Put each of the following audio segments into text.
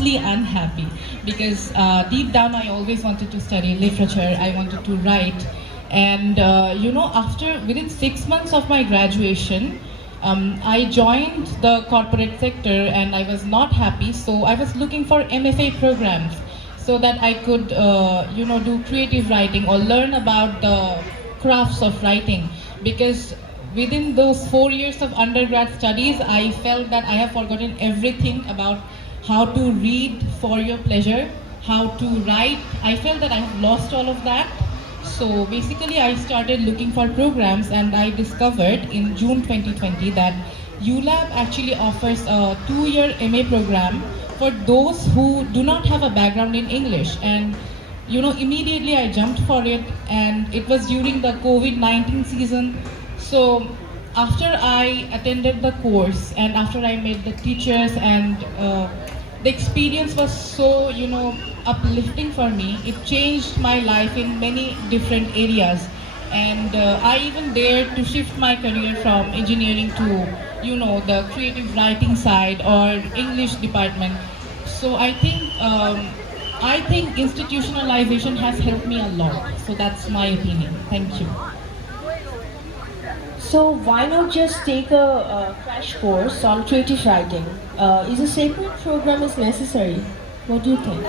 deeply unhappy because deep down I always wanted to study literature, I wanted to write. And within 6 months of my graduation, I joined the corporate sector and I was not happy, so I was looking for MFA programs so that I could, do creative writing or learn about the crafts of writing. Because within those 4 years of undergrad studies, I felt that I have forgotten everything about how to read for your pleasure, how to write. I felt that I have lost all of that. So basically, I started looking for programs, and I discovered in June 2020 that ULAB actually offers a 2-year MA program for those who do not have a background in English. And immediately I jumped for it, and it was during the COVID-19 season. So after I attended the course and after I met the teachers, and the experience was so, uplifting for me. It changed my life in many different areas. And I even dared to shift my career from engineering to, the creative writing side or English department. So I think institutionalization has helped me a lot. So that's my opinion. Thank you. So why not just take a crash course on creative writing? Is a separate program is necessary? What do you think?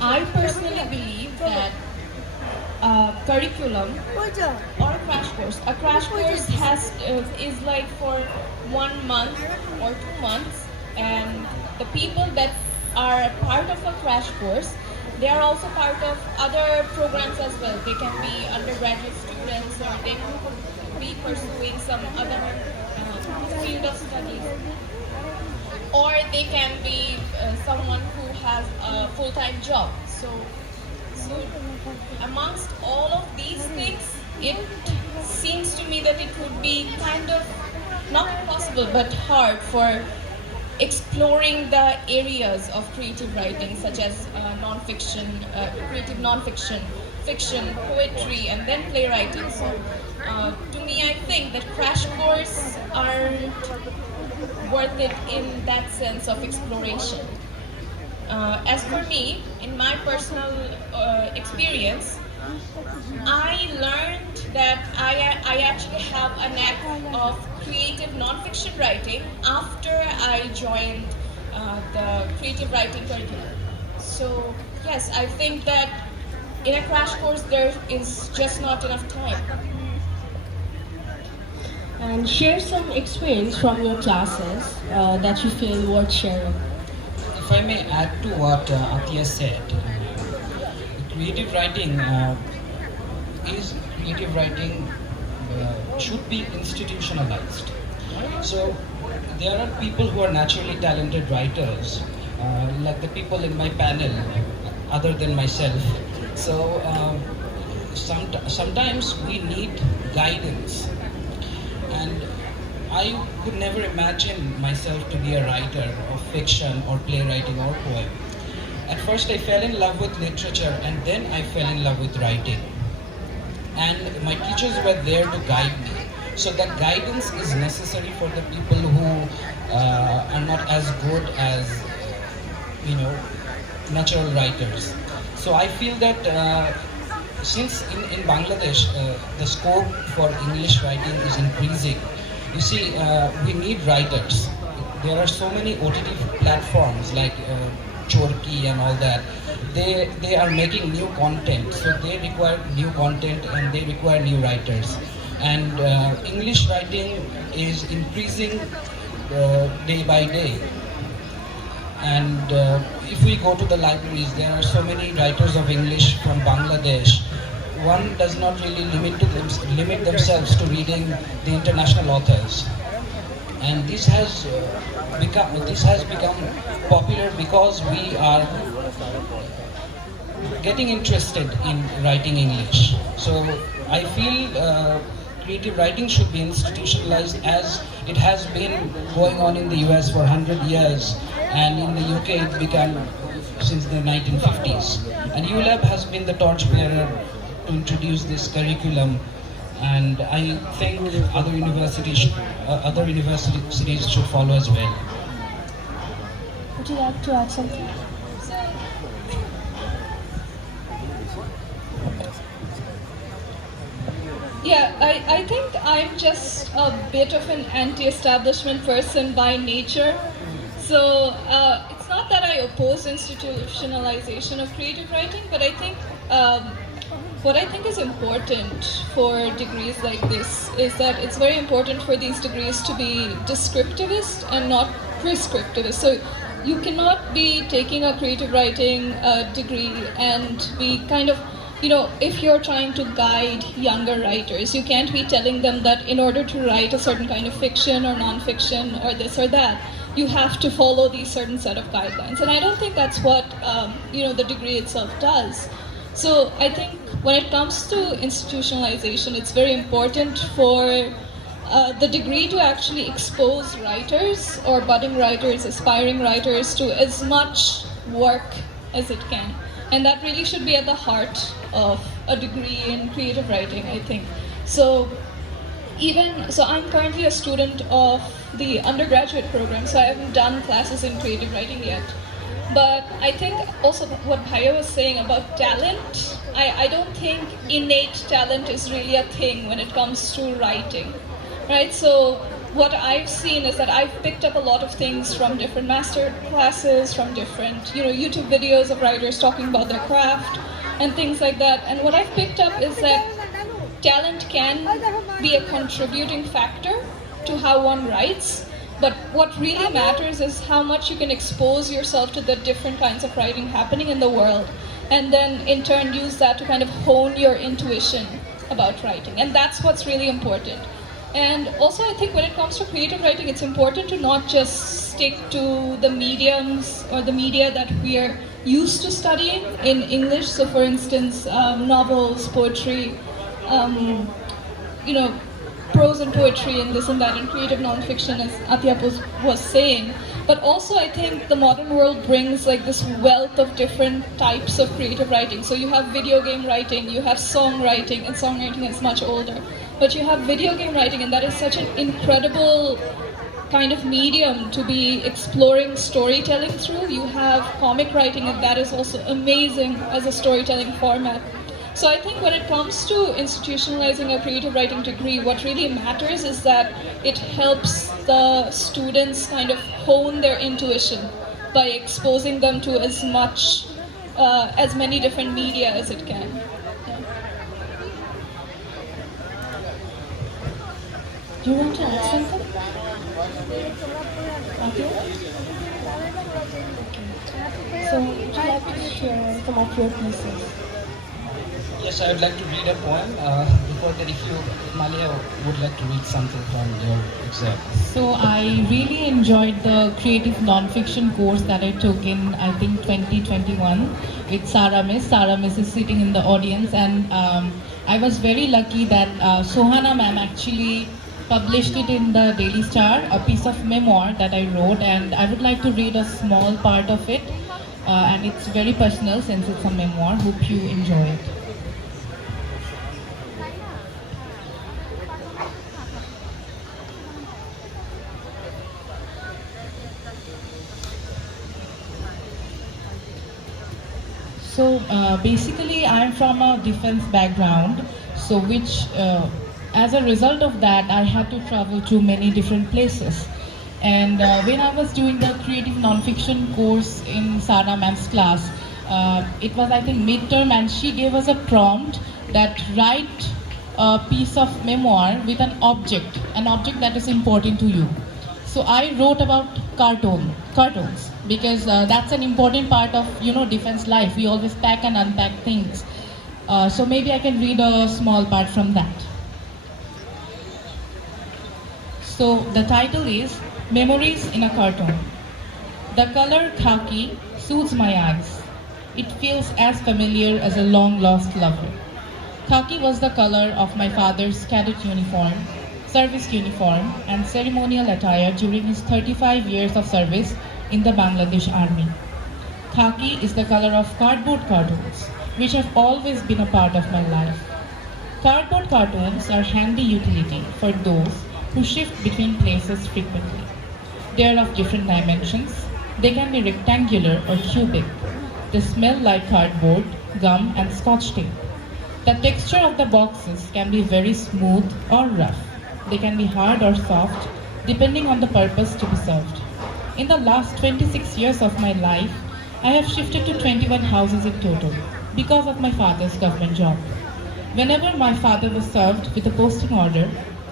I personally believe that curriculum or a crash course. A crash course is like for 1 month or 2 months, and the people that are a part of a crash course, they are also part of other programs as well. They can be undergraduate students, or they could be pursuing some other field of studies, or they can be someone who has a full-time job. So amongst all of these things, it seems to me that it would be kind of not impossible but hard for exploring the areas of creative writing, such as non-fiction, creative non-fiction, fiction, poetry, and then playwriting. So to me, I think that crash courses aren't worth it in that sense of exploration. As for me, in my personal experience, I learned that I actually have a knack of creative non-fiction writing after I joined the creative writing curriculum. So yes, I think that in a crash course there is just not enough time. And share some experience from your classes that you feel worth sharing. If I may add to what Atia said, creative writing should be institutionalized. So there are people who are naturally talented writers, like the people in my panel, other than myself. So sometimes we need guidance, and I could never imagine myself to be a writer of fiction or playwriting or poem. At first I fell in love with literature, and then I fell in love with writing. And my teachers were there to guide me. So that guidance is necessary for the people who are not as good as, natural writers. So I feel that since in Bangladesh the scope for English writing is increasing, you see, we need writers. There are so many OTT platforms like Chorki and all that. They are making new content, so they require new content and they require new writers. And English writing is increasing day by day. And if we go to the libraries, there are so many writers of English from Bangladesh. One does not really limit themselves to reading the international authors. And this has become popular because we are getting interested in writing English. So I feel creative writing should be institutionalized, as it has been going on in the US for 100 years, and in the UK it began since the 1950s. And ULAB has been the torchbearer to introduce this curriculum, and I think other universities should follow as well. would you like to add something? Yeah, I think I'm just a bit of an anti-establishment person by nature. So it's not that I oppose institutionalization of creative writing, but I think what I think is important for degrees like this is that it's very important for these degrees to be descriptivist and not prescriptivist. So you cannot be taking a creative writing degree and be kind of, you know, if you're trying to guide younger writers, you can't be telling them that in order to write a certain kind of fiction or non-fiction or this or that, you have to follow these certain set of guidelines. And I don't think that's what the degree itself does. So I think when it comes to institutionalization, it's very important for the degree to actually expose writers or budding writers, aspiring writers to as much work as it can. And that really should be at the heart of a degree in creative writing, I think. So I'm currently a student of the undergraduate program, so I haven't done classes in creative writing yet. But I think also what Bhaiya was saying about talent, I don't think innate talent is really a thing when it comes to writing, right? So what I've seen is that I've picked up a lot of things from different master classes, from different YouTube videos of writers talking about their craft and things like that. And what I've picked up is that talent can be a contributing factor to how one writes, but what really matters is how much you can expose yourself to the different kinds of writing happening in the world, and then in turn use that to kind of hone your intuition about writing. And that's what's really important. And also I think when it comes to creative writing, it's important to not just stick to the mediums or the media that we are used to studying in English. So for instance, novels, poetry, prose and poetry and this and that, and creative nonfiction, as Atia was saying. But also I think the modern world brings like this wealth of different types of creative writing. So you have video game writing, you have songwriting, and songwriting is much older. But you have video game writing, and that is such an incredible kind of medium to be exploring storytelling through. You have comic writing, and that is also amazing as a storytelling format. So I think when it comes to institutionalizing a creative writing degree, what really matters is that it helps the students kind of hone their intuition by exposing them to as many different media as it can. Do you want to add something? Okay. So would you like to share some of your pieces? Yes, I would like to read a poem. Before that, if Maliha would like to read something from your exam. So I really enjoyed the creative nonfiction course that I took in, I think, 2021 with Sarah Miss. Sarah Miss is sitting in the audience, and I was very lucky that Sohana ma'am actually published it in the Daily Star, a piece of memoir that I wrote, and I would like to read a small part of it. And it's very personal since it's a memoir. Hope you enjoy it. So basically I'm from a defense background, so as a result of that I had to travel to many different places. And when I was doing the creative nonfiction course in Sarah ma'am's class, it was I think midterm, and she gave us a prompt that write a piece of memoir with an object that is important to you. So I wrote about cartoons, because that's an important part of defense life. We always pack and unpack things. So maybe I can read a small part from that. So the title is Memories in a Cartoon. The color khaki soothes my eyes. It feels as familiar as a long-lost lover. Khaki was the color of my father's cadet uniform, service uniform, and ceremonial attire during his 35 years of service in the Bangladesh Army. Khaki is the color of cardboard cartoons, which have always been a part of my life. Cardboard cartoons are handy utility for those who shift between places frequently. They are of different dimensions, They can be rectangular or cubic. They smell like cardboard, gum, and scotch tape. The texture of the boxes can be very smooth or rough. They can be hard or soft, depending on the purpose to be served. In the last 26 years of my life, I have shifted to 21 houses in total because of my father's government job. Whenever my father was served with a posting order,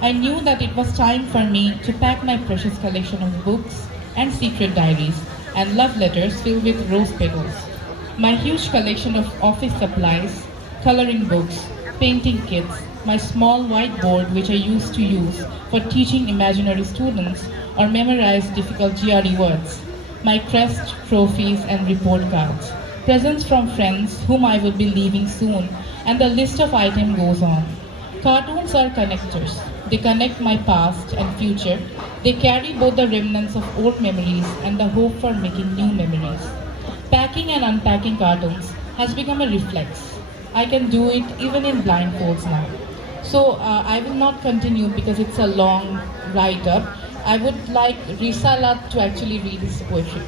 I knew that it was time for me to pack my precious collection of books and secret diaries and love letters filled with rose petals. My huge collection of office supplies, coloring books, painting kits, my small whiteboard which I used to use for teaching imaginary students or memorize difficult GRE words, my crest, trophies and report cards, presents from friends whom I will be leaving soon, and the list of items goes on. Cartoons are connectors. They connect my past and future. They carry both the remnants of old memories and the hope for making new memories. Packing and unpacking cartoons has become a reflex. I can do it even in blindfolds now. So I will not continue because it's a long write-up. I would like Risalat to actually read his poetry.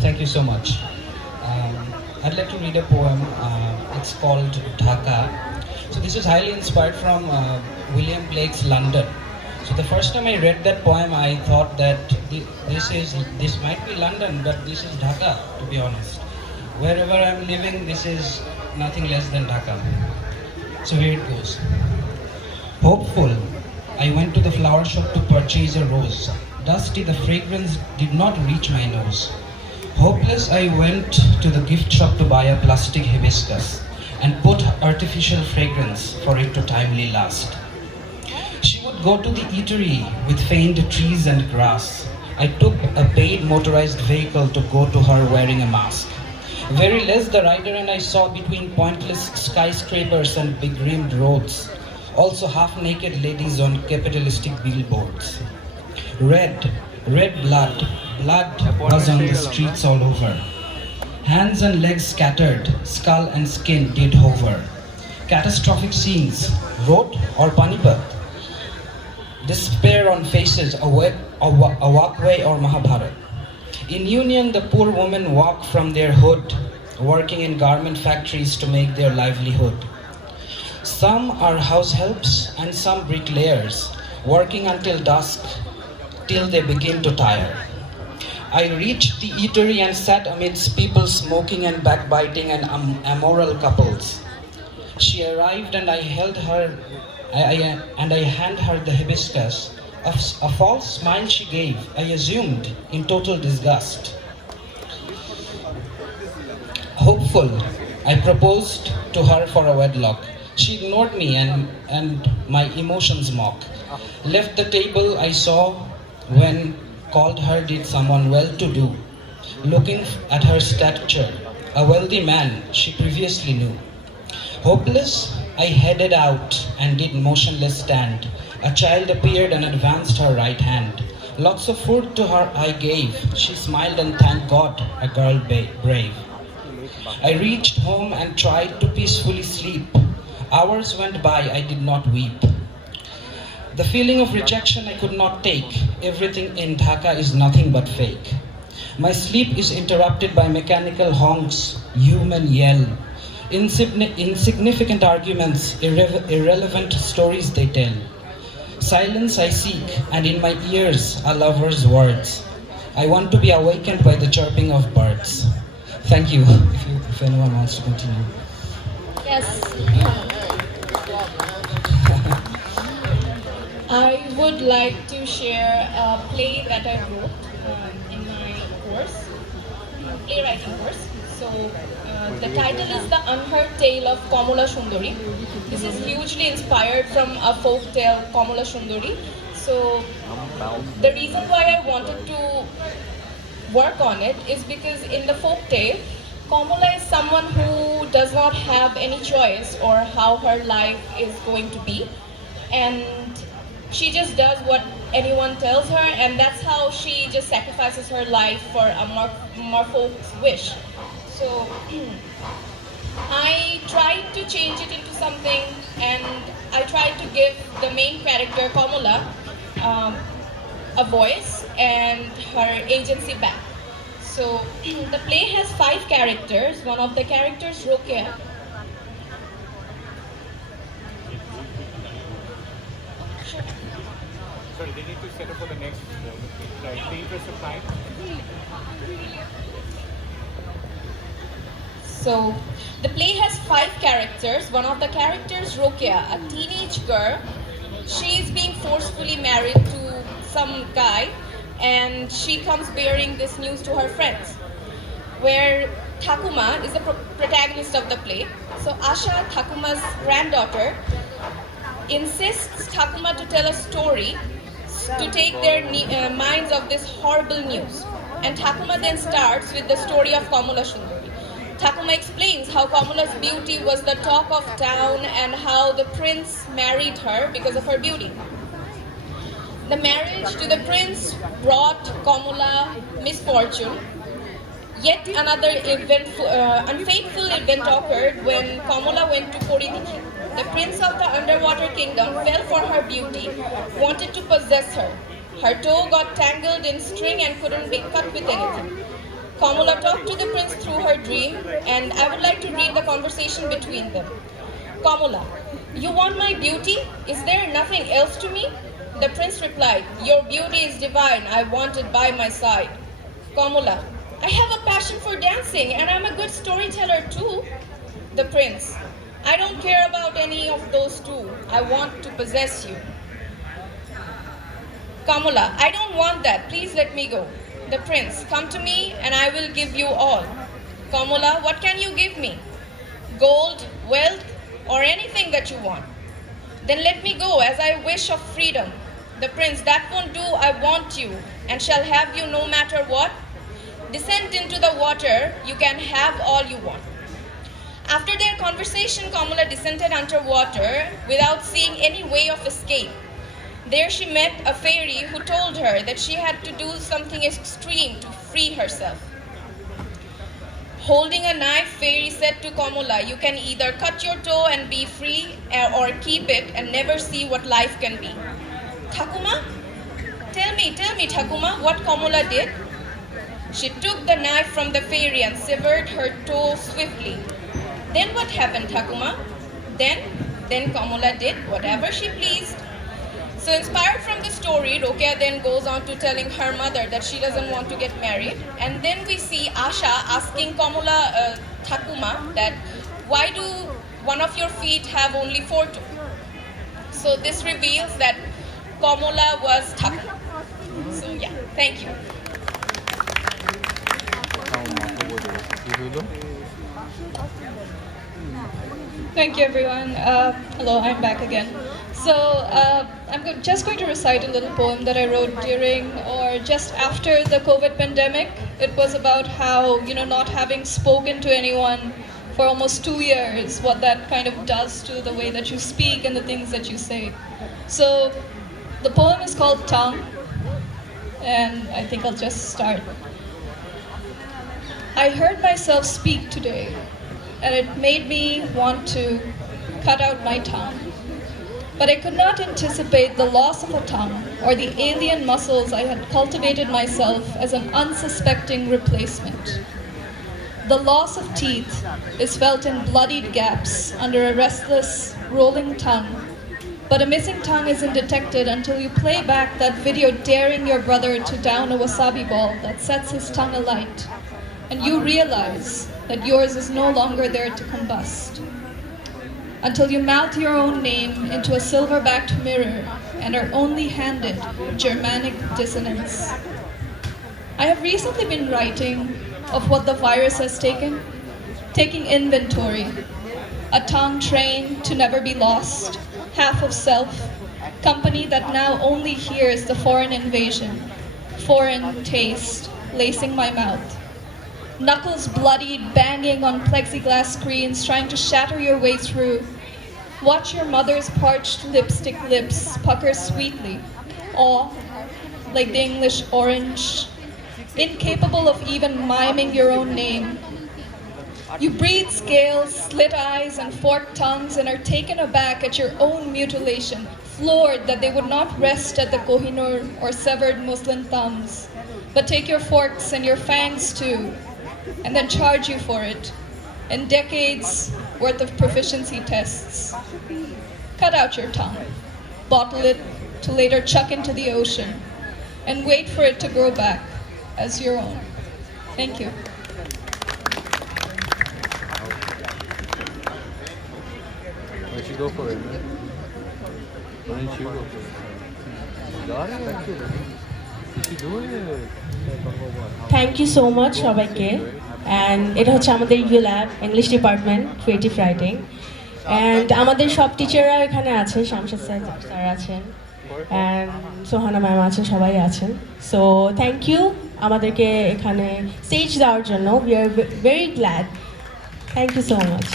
Thank you so much. I'd like to read a poem. It's called Dhaka. So this is highly inspired from William Blake's London. So the first time I read that poem, I thought that this might be London, but this is Dhaka, to be honest. Wherever I'm living, this is nothing less than Dhaka. So here it goes. Hopeful, I went to the flower shop to purchase a rose. Dusty, the fragrance did not reach my nose. Hopeless, I went to the gift shop to buy a plastic hibiscus and put artificial fragrance for it to timely last. She would go to the eatery with faint trees and grass. I took a paid motorized vehicle to go to her wearing a mask. Very less the rider and I saw between pointless skyscrapers and big-rimmed roads, also half-naked ladies on capitalistic billboards. Red blood was on the streets all over. Hands and legs scattered, skull and skin did hover. Catastrophic scenes, road or Panipat. Despair on faces, a walkway or Mahabharat. In union, the poor women walk from their hood, working in garment factories to make their livelihood. Some are house helps and some bricklayers, working until dusk, till they begin to tire. I reached the eatery and sat amidst people smoking and backbiting and amoral couples. She arrived and I held her, and I handed her the hibiscus. A false smile she gave, I assumed, in total disgust. Hopeful, I proposed to her for a wedlock. She ignored me and my emotions mock. Left the table I saw when called her did someone well-to-do. Looking at her stature, a wealthy man she previously knew. Hopeless, I headed out and did motionless stand. A child appeared and advanced her right hand. Lots of food to her I gave. She smiled and thanked God, a girl brave. I reached home and tried to peacefully sleep. Hours went by, I did not weep. The feeling of rejection I could not take. Everything in Dhaka is nothing but fake. My sleep is interrupted by mechanical honks, human yell, insignificant arguments, irrelevant stories they tell. Silence I seek, and in my ears a lover's words. I want to be awakened by the chirping of birds. Thank you, if anyone wants to continue. Yes. I would like to share a play that I wrote in my course, playwriting course. So the title is The Unheard Tale of Kamala Sundari. This is hugely inspired from a folk tale, Kamala Sundari. So the reason why I wanted to work on it is because in the folk tale, Kamala is someone who does not have any choice or how her life is going to be, and she just does what anyone tells her, and that's how she just sacrifices her life for a merfolk's wish. So I tried to change it into something, and I tried to give the main character Kamala a voice and her agency back. So the play has 5 characters. One of the characters, Rokia. Sorry, they need to set up for the next right. The interest of time. So the play has 5 characters. One of the characters, Rokia, a teenage girl. She is being forcefully married to some guy, and she comes bearing this news to her friends. Where Thakuma is the protagonist of the play. So Asha, Thakuma's granddaughter, insists Thakuma to tell a story to take their minds of this horrible news. And Thakuma then starts with the story of Kamala Sundari. Thakuma explains how Kamala's beauty was the talk of town and how the prince married her because of her beauty. The marriage to the prince brought Kamala misfortune. Yet another unfaithful event occurred when Kamala went to Koridiki. The prince of the underwater kingdom fell for her beauty, wanted to possess her. Her toe got tangled in string and couldn't be cut with anything. Kamala talked to the prince through her dream, and I would like to read the conversation between them. Kamala, you want my beauty? Is there nothing else to me? The prince replied, your beauty is divine, I want it by my side. Kamala, I have a passion for dancing and I'm a good storyteller too. The prince, I don't care about any of those two. I want to possess you. Kamala, I don't want that. Please let me go. The prince, come to me and I will give you all. Kamala, what can you give me? Gold, wealth, or anything that you want. Then let me go as I wish of freedom. The prince, that won't do. I want you and shall have you no matter what. Descend into the water. You can have all you want. After their conversation, Kamala descended underwater without seeing any way of escape. There she met a fairy who told her that she had to do something extreme to free herself. Holding a knife, fairy said to Kamala, you can either cut your toe and be free or keep it and never see what life can be. Thakuma? Tell me, Thakuma, what Kamala did? She took the knife from the fairy and severed her toe swiftly. Then what happened, Thakuma? Then Kamala did whatever she pleased. So inspired from the story, Rokia then goes on to telling her mother that she doesn't want to get married. And then we see Asha asking Kamala, Thakuma, that why do one of your feet have only 4 toes? So this reveals that Kamala was Thakuma. So yeah, thank you. Thank you, everyone. Hello, I'm back again. So I'm just going to recite a little poem that I wrote during or just after the COVID pandemic. It was about how, not having spoken to anyone for almost 2 years, what that kind of does to the way that you speak and the things that you say. So the poem is called Tongue, and I think I'll just start. I heard myself speak today, and it made me want to cut out my tongue. But I could not anticipate the loss of a tongue or the alien muscles I had cultivated myself as an unsuspecting replacement. The loss of teeth is felt in bloodied gaps under a restless, rolling tongue. But a missing tongue isn't detected until you play back that video daring your brother to down a wasabi ball that sets his tongue alight, and you realize that yours is no longer there to combust. Until you mouth your own name into a silver-backed mirror and are only handed Germanic dissonance. I have recently been writing of what the virus has taking inventory, a tongue trained to never be lost, half of self, company that now only hears the foreign invasion, foreign taste lacing my mouth. Knuckles bloodied, banging on plexiglass screens, trying to shatter your way through. Watch your mother's parched lipstick lips pucker sweetly, awe, like the English orange, incapable of even miming your own name. You breathe scales, slit eyes, and forked tongues and are taken aback at your own mutilation, floored that they would not rest at the Kohinoor or severed Muslim thumbs. but take your forks and your fangs too, and then charge you for it in decades worth of proficiency tests. Cut out your tongue, bottle it to later chuck into the ocean, and wait for it to grow back as your own. Thank you. Why don't you go for it, man? Why don't you go for it? Got it? Did she do it? Thank you so much সবাইকে and এটা হচ্ছে আমাদের ULAB English department creative writing and আমাদের সব টিচাররা এখানে আছেন Shamshad sir আছেন অ্যান্ড সোহানা ম্যাম আছেন সবাই আছেন সো থ্যাংক ইউ আমাদেরকে এখানে স্টেজ দেওয়ার জন্য we are very glad thank you so much